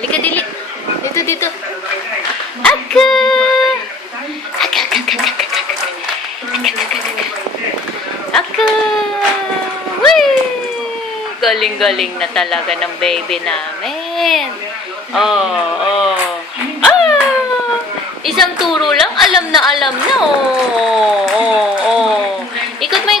Halika, dili. Dito, dito. Aka! Aka, aka, aka, aka, aka. Wee! Galing-galing na talaga ng baby namin. Oh. Isang turo lang, alam na. Oh. Ikot mo.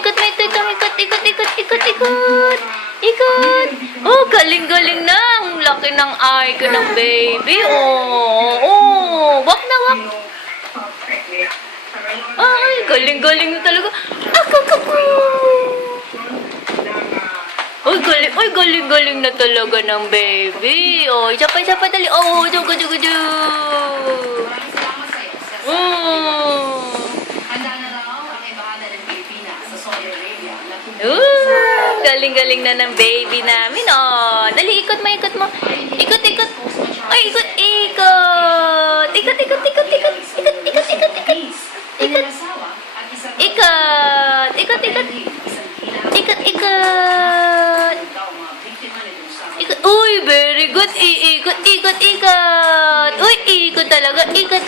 Ikot. Oh, galing-galing na. Ang laki ng eye ko ng baby. Oh. Wak na. Ay, galing-galing na talaga. Ay, galing-galing na talaga ng baby. Oh, isa pa dali. Oh, jugo. Galing-galing na ng baby namin. Oh, dali, ikot mo. Ikot. Ay, ikot. Uy, very good. Ikot. Uy, ikot talaga. Ikot.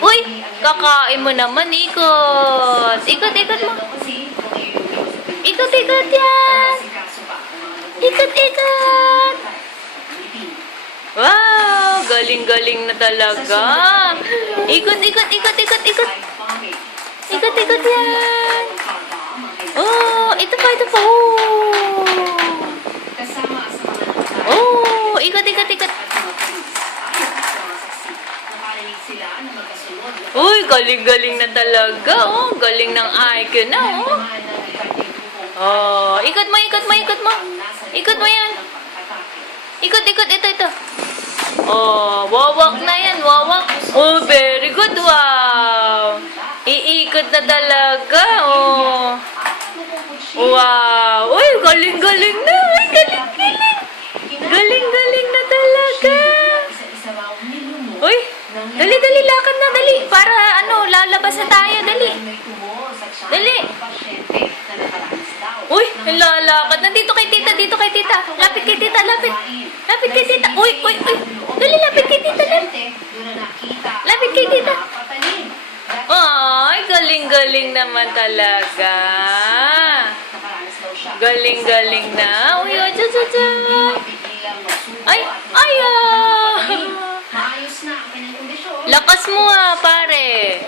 Uy, kakain mo naman. Ikot mo. Ikot yan. Ikot. Wow, galing-galing na talaga. Ikot. Ikot yan. Oh, ito pa. Oh, ikot. Uy, galing-galing na talaga. Oh, galing ng IQ na. Oh, ikot mo. Ikot mo yan. Ikot. Ito. Oh, wawak na yan. Oh, very good. Wow. Iikot na talaga. Oh. Wow. Uy, galing-galing na. Uy, galing. Galing na talaga. Uy, dali, lakad na, dali. Para, lalabas na tayo, dali. Uy, lalakad. Nandito kay tita. Lapit kay tita. Uy. Dali, lapit kay tita. Lapit kay tita. Ay, galing-galing naman talaga. Galing na. Uy, Ay. Lakas mo pare.